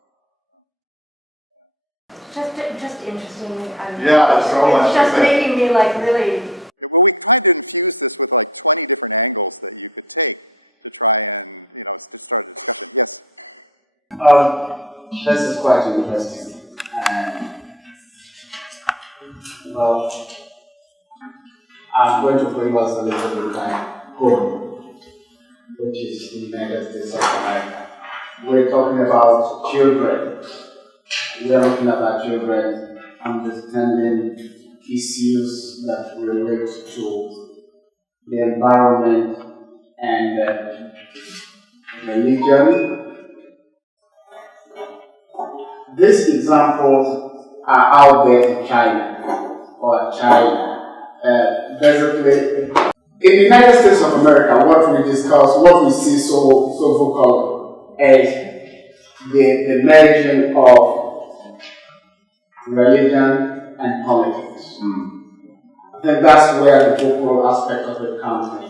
Just interesting. Yeah, so much. It's just making me like really. Well, we tried to infuse this with like 20 different angles that you could take to try and, to start a discussion. Yes? This is quite interesting. Well, I'm going to bring us a little bit like home, which is the United States of America. We're talking about children. We are looking at children, understanding issues that relate to the environment and religion. These examples are out there in China or China. Basically, in the United States of America, what we discuss, what we see so vocally is the merging of religion and politics. I think that's where the vocal aspect of it comes in.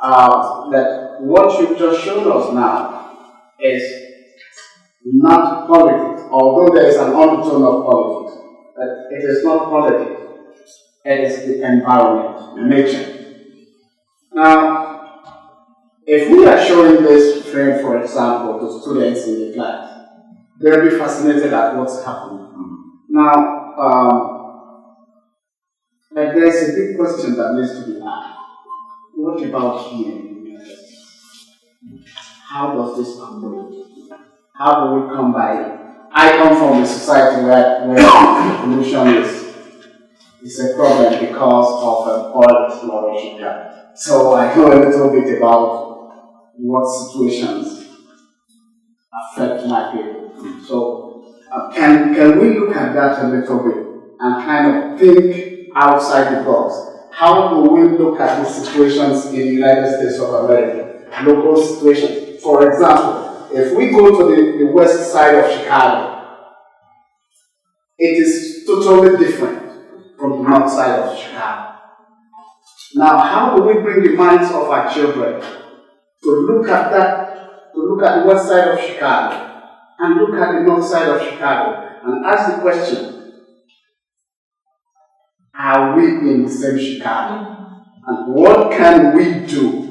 That what you've just shown us now is not politics, although there is an undertone of politics, but it is not politics. It is the environment, nature. Now, if we are showing this frame, for example, to students in the class, they'll be fascinated at what's happening. Now, but there's a big question that needs to be asked. What about here? How does this happen? How do we come by? I come from a society where pollution is a problem because of oil exploration. Yeah. So I know a little bit about what situations affect my people. So can we look at that a little bit and kind of think outside the box? How do we look at the situations in the United States of America, local situations? For example, if we go to the west side of Chicago, it is totally different from the north side of Chicago. Now, how do we bring the minds of our children to look at that, to look at the west side of Chicago and look at the north side of Chicago and ask the question, are we in the same Chicago? And what can we do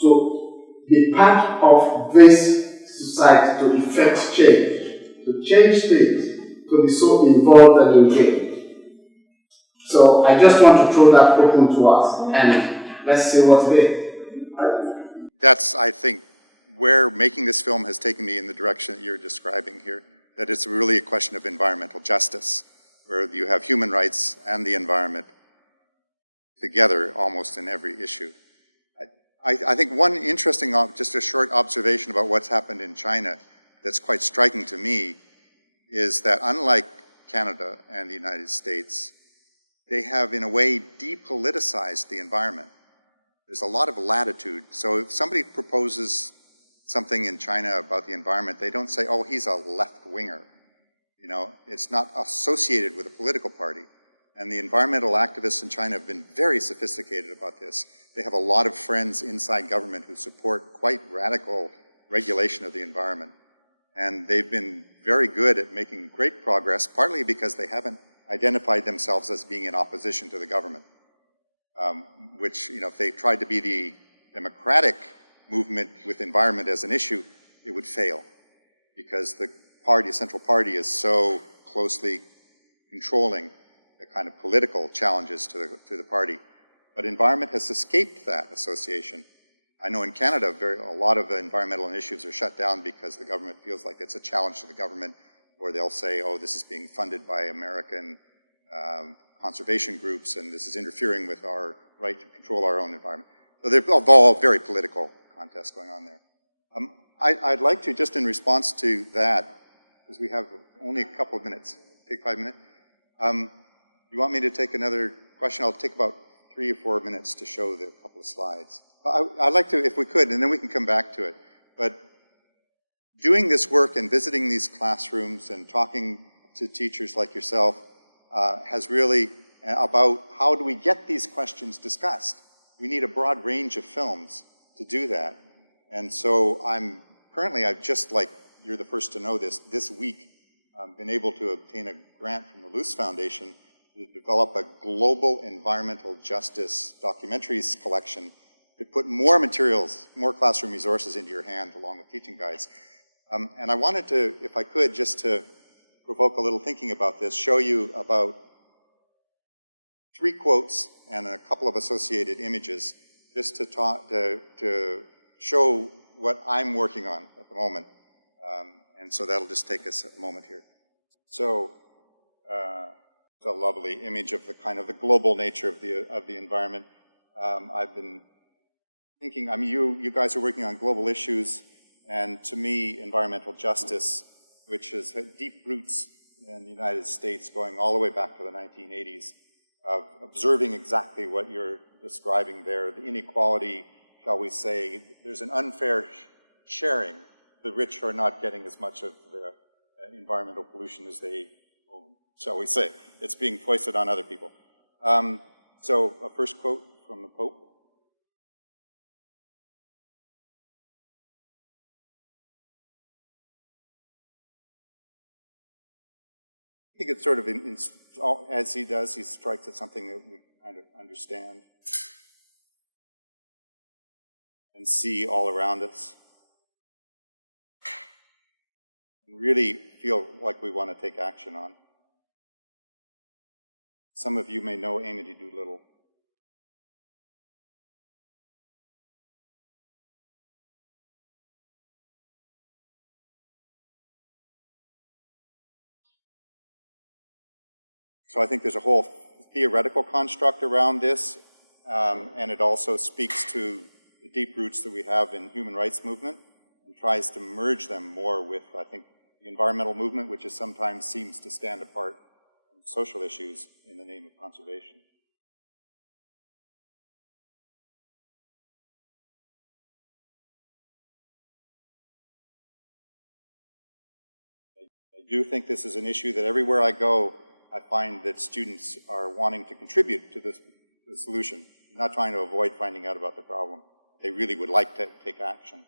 to be part of this society to effect change, to change things, to be so involved and engaged? So I just want to throw that open to us and let's see what's there. That's, I think, where making this film has taken me in the direction that you're describing here, that it's really a question of environmental justice, where you have human rights and the environment together almost in every issue. I think one interesting, just a short observation about what's happened in China that's quite striking to me is that unlike Canada and the United States, they have in a way depoliticized the environment. There's a lot of latitude. So if somebody proposes something in China about the environment, they don't say, oh, he's a left-winger. You know, it's not associated with a political party. And the environmental activists in China have been very sophisticated about this. They have a lot of friends inside government who support quite radical regulation of the environment. And they've been very good at making great progress, partly because they haven't identified themselves as being in opposition to the government. Which, you know, if they tried to be the democratic movement with environment as an issue, it would fail. Because the party, central party, is so closely controlling the kind of political challenges to the party. But environment has escaped that association. I know in Canada, a lot of the environmental initiatives are shut down because the government feels like it's a challenge to the government, or they'll say, oh, this is being funded by American conservation groups, and this is interfering with our right to control our own environment. So they're all very political contests going on there. I'd like to, just in response to that, because we have only a couple of minutes, take 5 minutes. You want me to take another question? I'll take about 3 or 4 minutes to show the couple of slides. I'd like to, if we could, and then we can come back to it. But doing this work and visiting these classrooms and talking to teachers like yourself has really about how do we get these questions discussed. We need a broad range of films to do that. And so I've just, like you're the first to know this week, been able to obtain a grant from the Luce Foundation to develop a global environmental justice documentaries collection to put more materials, more classroom resources into your hand along with teaching guides. And I wanted to, if I could, just to provoke a little thinking about this, show you about 3 quotes and a couple of associated images just to show what I'm working on at the moment. And so that'll just take us a moment here. So, it's a lovely image of the kind of the global nature of the environment. I've been thinking, I mean, you guys are working on global issues, and to me, environmental justice, which has had deep roots in the United States going all the way back to the 1980s, of observing exactly what you're describing there, the inequality, shall we say, there's an unfair sharing. The rich are not getting as much of the environmental pollution as they own, shall we say. It's being foisted on other people. So a first quote from the Pope. I think it's sort of, as he does, he strikes at something that we kind of understand and see all around us. And really feel like we want to take action on. Some of you may know Amity Doolittle. So I think there's a whole theoretical construct around this, and it also speaks to the deep roots that we have in human rights movement and tries to merge them more with, I think, the environmental movement, which is sometimes seems to stand apart from social issues in the name of conservation. I do think this is an issue that everywhere I go, I find that students are wanting to contribute to the solution, not trying to avoid finding out about the problem. They really would like to take action.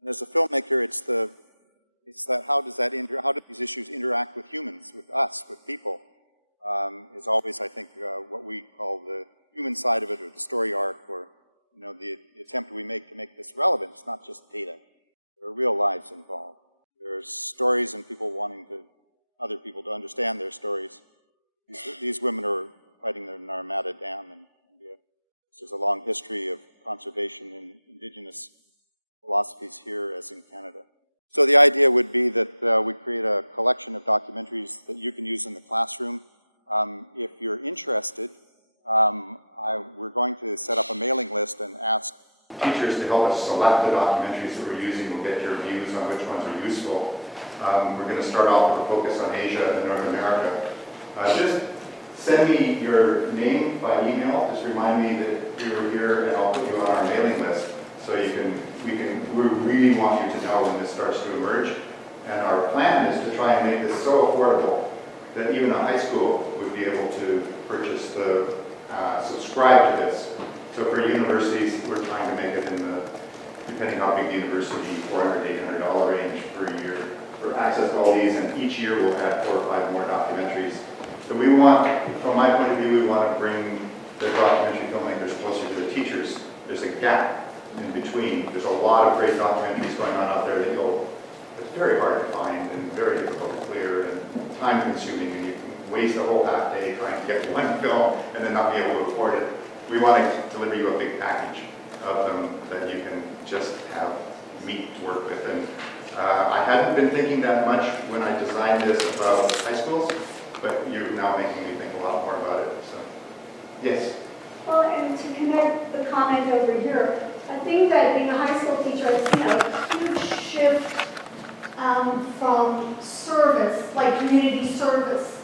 And as a filmmaker, it's that how do these issues interact with humans, with us, with people, is always, I think, what we call the human side of it, or the story arc, or the attempt we make to make this relevant. It's not just data. There are real lives involved. There's stories and people wanting other people to understand their stories. These women are fighting their Narmada Dam in India. There's a long history of conservation in indigenous philosophies here as in Canada. So the idea would be that we create a collection of documentaries that you can use in the classroom. If you're interested, we're going to set up a mailing list and ask teachers to help us select the documentaries that we're using. We'll get your views on which ones are useful. We're going to start off with a focus on Asia and North America. Just send me your name by email. Just remind me that you were here, and I'll put you on our mailing list so we really want you to know when this starts to emerge. And our plan is to try and make this so affordable that even a high school would be able to purchase subscribe to this. So for universities, we're trying to make it in the, depending how big the university, $400, $800 range per year for access to all these, and each year we'll add 4 or 5 more documentaries. So we want, from my point of view, we want to bring the documentary filmmakers closer to the teachers. There's a gap in between. There's a lot of great documentaries going on out there that it's very hard to find and very difficult to clear and time consuming, and you can waste a whole half day trying to get one film and then not be able to afford it. We want to deliver you a big package of them that you can just have meat to work with. And I hadn't been thinking that much when I designed this about high schools, but you're now making me think a lot more about it. So, yes? Well, and to connect the comment over here, I think that being a high school teacher, I've seen a huge shift from service, like community service,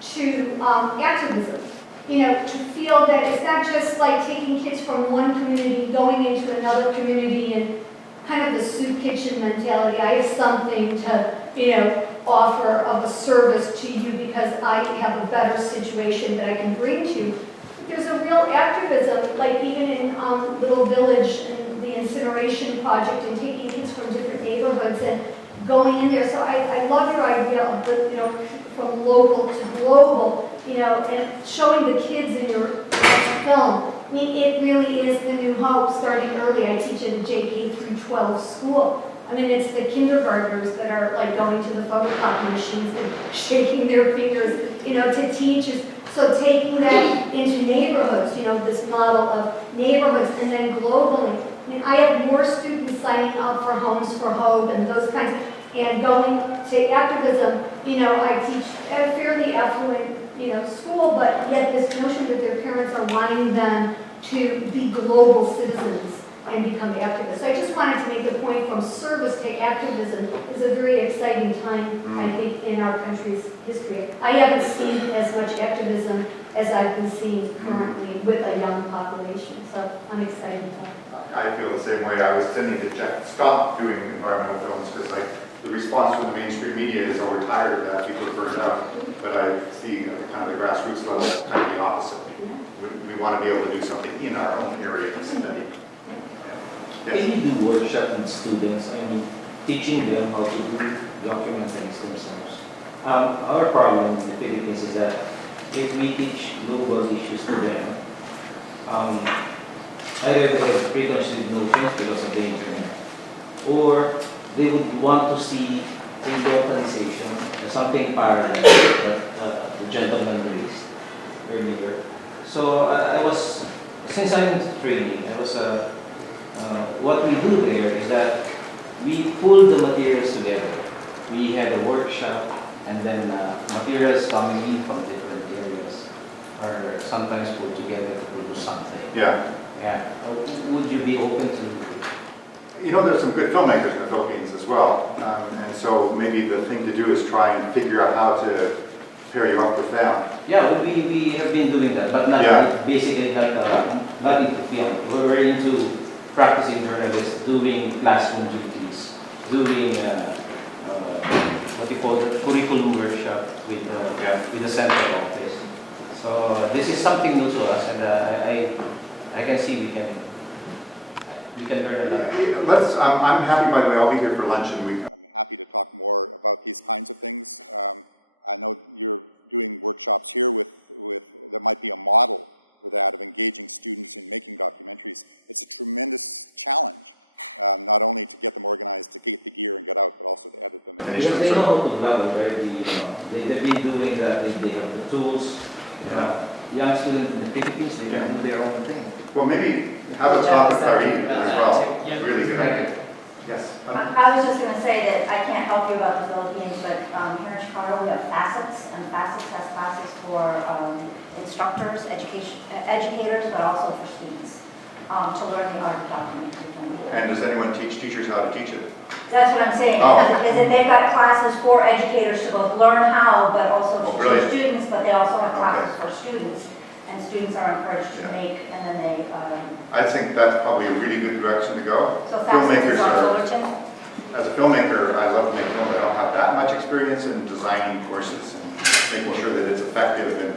to activism. To feel that it's not just like taking kids from one community, going into another community, and kind of the soup kitchen mentality. I have something to, offer of a service to you because I have a better situation that I can bring to you. There's a real activism, like even in Little Village and the incineration project, and taking kids from different neighborhoods and going in there. So I love your idea of the, from local to global, and showing the kids in your film. I mean, it really is the new hope starting early. I teach at a JK through 12 school. I mean, it's the kindergartners that are like going to the photocopy machines and shaking their fingers, to teachers. So taking that into neighborhoods, this model of neighborhoods, and then globally. I mean, I have more students signing up for Homes for Hope and those kinds of And going to activism, I teach at a fairly affluent, school, but yet this notion that their parents are wanting them to be global citizens and become activists. I just wanted to make the point from service to activism is a very exciting time, I think, in our country's history. I haven't seen as much activism as I've been seeing currently with a young population, so I'm excited to talk. I feel the same way. I was tending to stop doing environmental films because the response from the mainstream media is, oh, we're tired of that, people are burned out. But I see kind of the grassroots level, kind of the opposite. We want to be able to do something in our own area of study. When you do workshop with students, teaching them how to do documentaries themselves. Our problem in the Philippines is that if we teach global issues to them, either they have preconceived notions because of the internet, or they would want to see localization, something parallel that the gentleman raised earlier. So since I'm training, what we do there is that we pull the materials together. We have a workshop, and then materials coming in from different areas are sometimes put together to produce something. Yeah. Would you be open to? There's some good filmmakers in the Philippines as well, and so maybe the thing to do is try and figure out how to pair you up with them. Yeah, we have been doing that, but not basically not into film. We're into practicing journalists, doing classroom duties, doing what you call the curriculum workshop with the central office. So this is something new to us, and I can see we can learn a lot. I'm happy, by the way, I'll be here for lunch, and I'm happy to talk more about these kinds of things. I know you're doing workshops here with there might be a model for that of engaging students in making documentaries. It's a tremendous challenge, not only to get them organized, to get the gear and get out, but also to edit them. Because they know how to level, right? They've been doing that, they have the tools. Young students in the Philippines, they can do their own thing. Well, maybe have a talk with Karim as well. Really good idea. Yes. I was just going to say that I can't help you about the Philippines, but here in Chicago we have Facets, and Facets has classes for instructors, educators, but also for students to learn the art of documentary filmmaking. And does anyone teach teachers how to teach it? That's what I'm saying. Is that they've got classes for educators to both learn how, but also to teach students, but they also have classes for students. And students are encouraged to make, and then they... I think that's probably a really good direction to go. So filmmakers are... As a filmmaker, I love to make films. I don't have that much experience in designing courses and making sure that it's effective and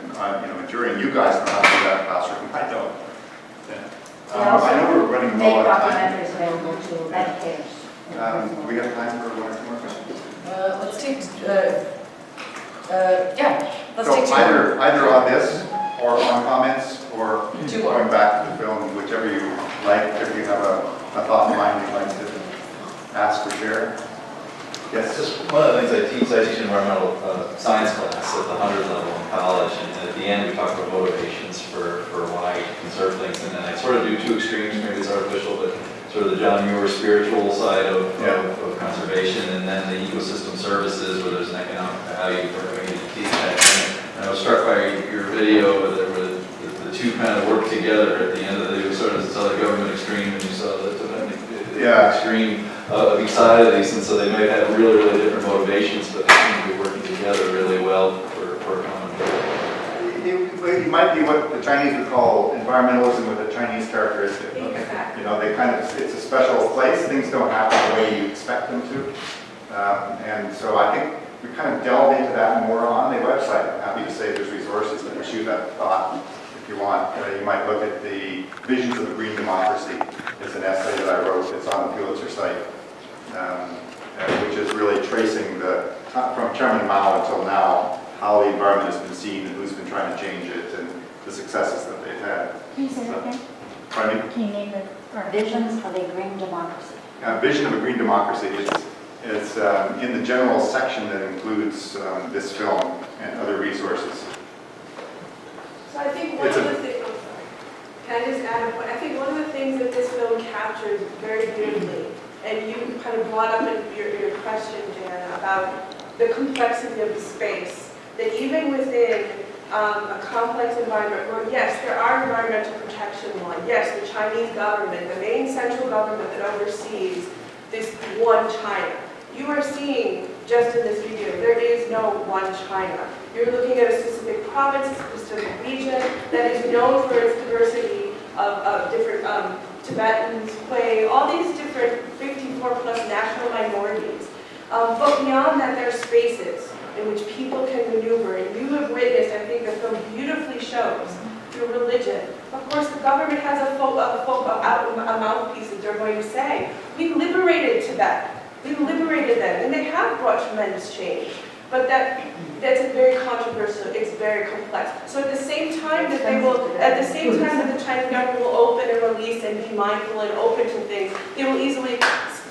enduring. You guys know how to do that in the classroom. I don't. I know we're running low on time. Make documentaries available to educators. Do we have time for one or two more questions? Let's take... let's take two. Either on this, or on comments, or going back to the film, whichever you like. If you have a thought in mind you'd like to ask or share. Yes? Just one of the things I teach environmental science class at the 100 level in college, and at the end we talk about motivations for why you conserve things, and then I sort of do two extremes, maybe it's artificial, but sort of the John Muir spiritual side of conservation, and then the ecosystem services where there's an economic value for going to teach that. And I was struck by your video where the two kind of work together at the end of the day. You sort of saw the government extreme and you saw the extreme of each side of these, and so they might have really, really different motivations, but they seem to be working together really well for a common goal. It might be what the Chinese would call environmentalism with a Chinese characteristic. Exactly. They kind of, it's a special place. Things don't happen the way you expect them to. And so I think we kind of delve into that more on the website. I'm happy to say there's resources to pursue that thought if you want. You might look at the Visions of a Green Democracy. It's an essay that I wrote. It's on the Pulitzer site, which is really tracing from Chairman Mao until now, how the environment has been seen and who's been trying to change it and the successes that they've had. Can you say that again? Pardon me? Can you name it? Visions of a Green Democracy. Vision of a Green Democracy. It's in the general section that includes this film and other resources. So I think one of the things, can I just add a point? I think one of the things that this film captures very beautifully and you kind of brought up in your question, Jan, about the complexity of the space, that even within a complex environment where, yes, there are environmental protection laws, yes, the Chinese government, the main central government that oversees this one China. You are seeing, just in this video, there is no one China. You're looking at a specific province, a specific region that is known for its diversity of different Tibetans, Hui, all these different 54 plus national minorities. But beyond that, there are spaces in which people can maneuver, and you have witnessed, I think the film beautifully shows, through religion. Of course, the government has a mouthpiece that they're going to say, we liberated Tibet, we liberated them, and they have brought tremendous change. But that's a very controversial, it's very complex. So at the same time that they will, at the same time that the Chinese government will open and release and be mindful and open to things, they will easily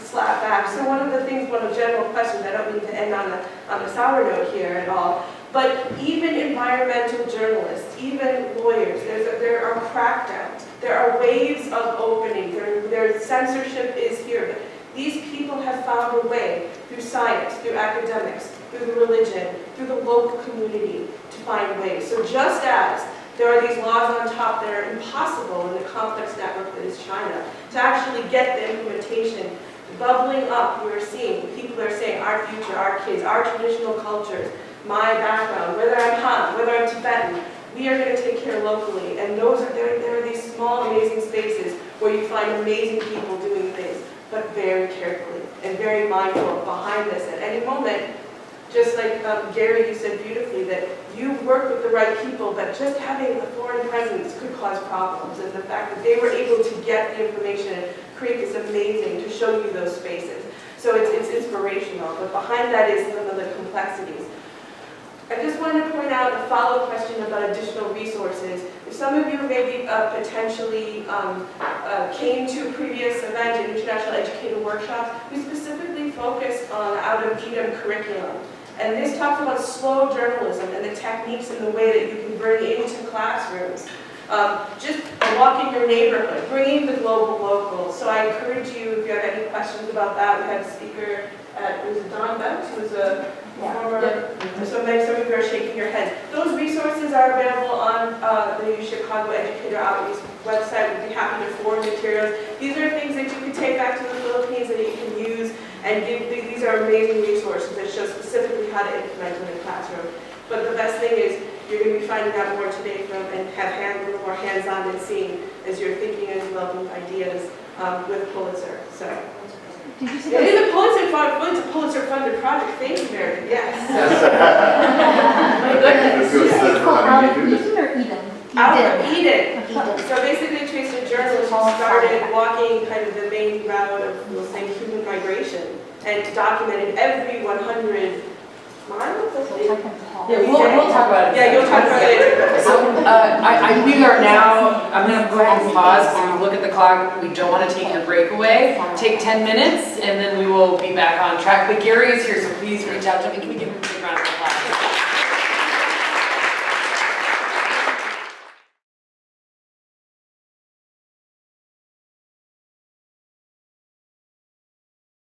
slap back. So one of the things, one of the general questions, I don't mean to end on a sour note here at all, but even environmental journalists, even lawyers, there are crackdowns. There are waves of opening. Their censorship is here. But these people have found a way through science, through academics, through the religion, through the local community to find ways. So just as there are these laws on top that are impossible in the complex network that is China, to actually get the implementation bubbling up, we're seeing people are saying our future, our kids, our traditional cultures, my background, whether I'm Han, whether I'm Tibetan, we are going to take care locally. And there are these small, amazing spaces where you find amazing people doing things, but very carefully and very mindful behind this. At any moment, just like Gary, you said beautifully, that you work with the right people, but just having a foreign presence could cause problems. And the fact that they were able to get the information and create this amazing, to show you those spaces. So it's inspirational, but behind that is some of the complexities. I just wanted to point out a follow-up question about additional resources. If some of you maybe potentially came to a previous event, an international educator workshop, we specifically focused on out-of-EDM curriculum. And this talks about slow journalism and the techniques and the way that you can bring into classrooms. Just walking your neighborhood, bringing the global local. So I encourage you, if you have any questions about that, we had a speaker at, was it Don Bent, who was a former, so some of you are shaking your heads. Those resources are available on the UChicago Educator Outreach website. We'd be happy to forward materials. These are things that you can take back to the Philippines that you can use and give. These are amazing resources that show specifically how to implement in the classroom. But the best thing is you're going to be finding out more today from and have a little more hands-on and seeing as you're thinking and developing ideas with Pulitzer. So. Did you say it is a Pulitzer funded project. Thank you, Meredith. Yes. My goodness. It's called Out of Eden or Eden? Out of Eden. So basically, traced a journalist who started walking kind of the main route of, we'll say, human migration and documented every 100 miles. Yeah, we'll talk about it. Yeah, you'll talk about it. So we are now, I'm going to go ahead and pause. When we look at the clock, we don't want to take your break away. Take 10 minutes, and then we will be back on track. But Gary is here, so please reach out to me. Can we give him a big round of applause?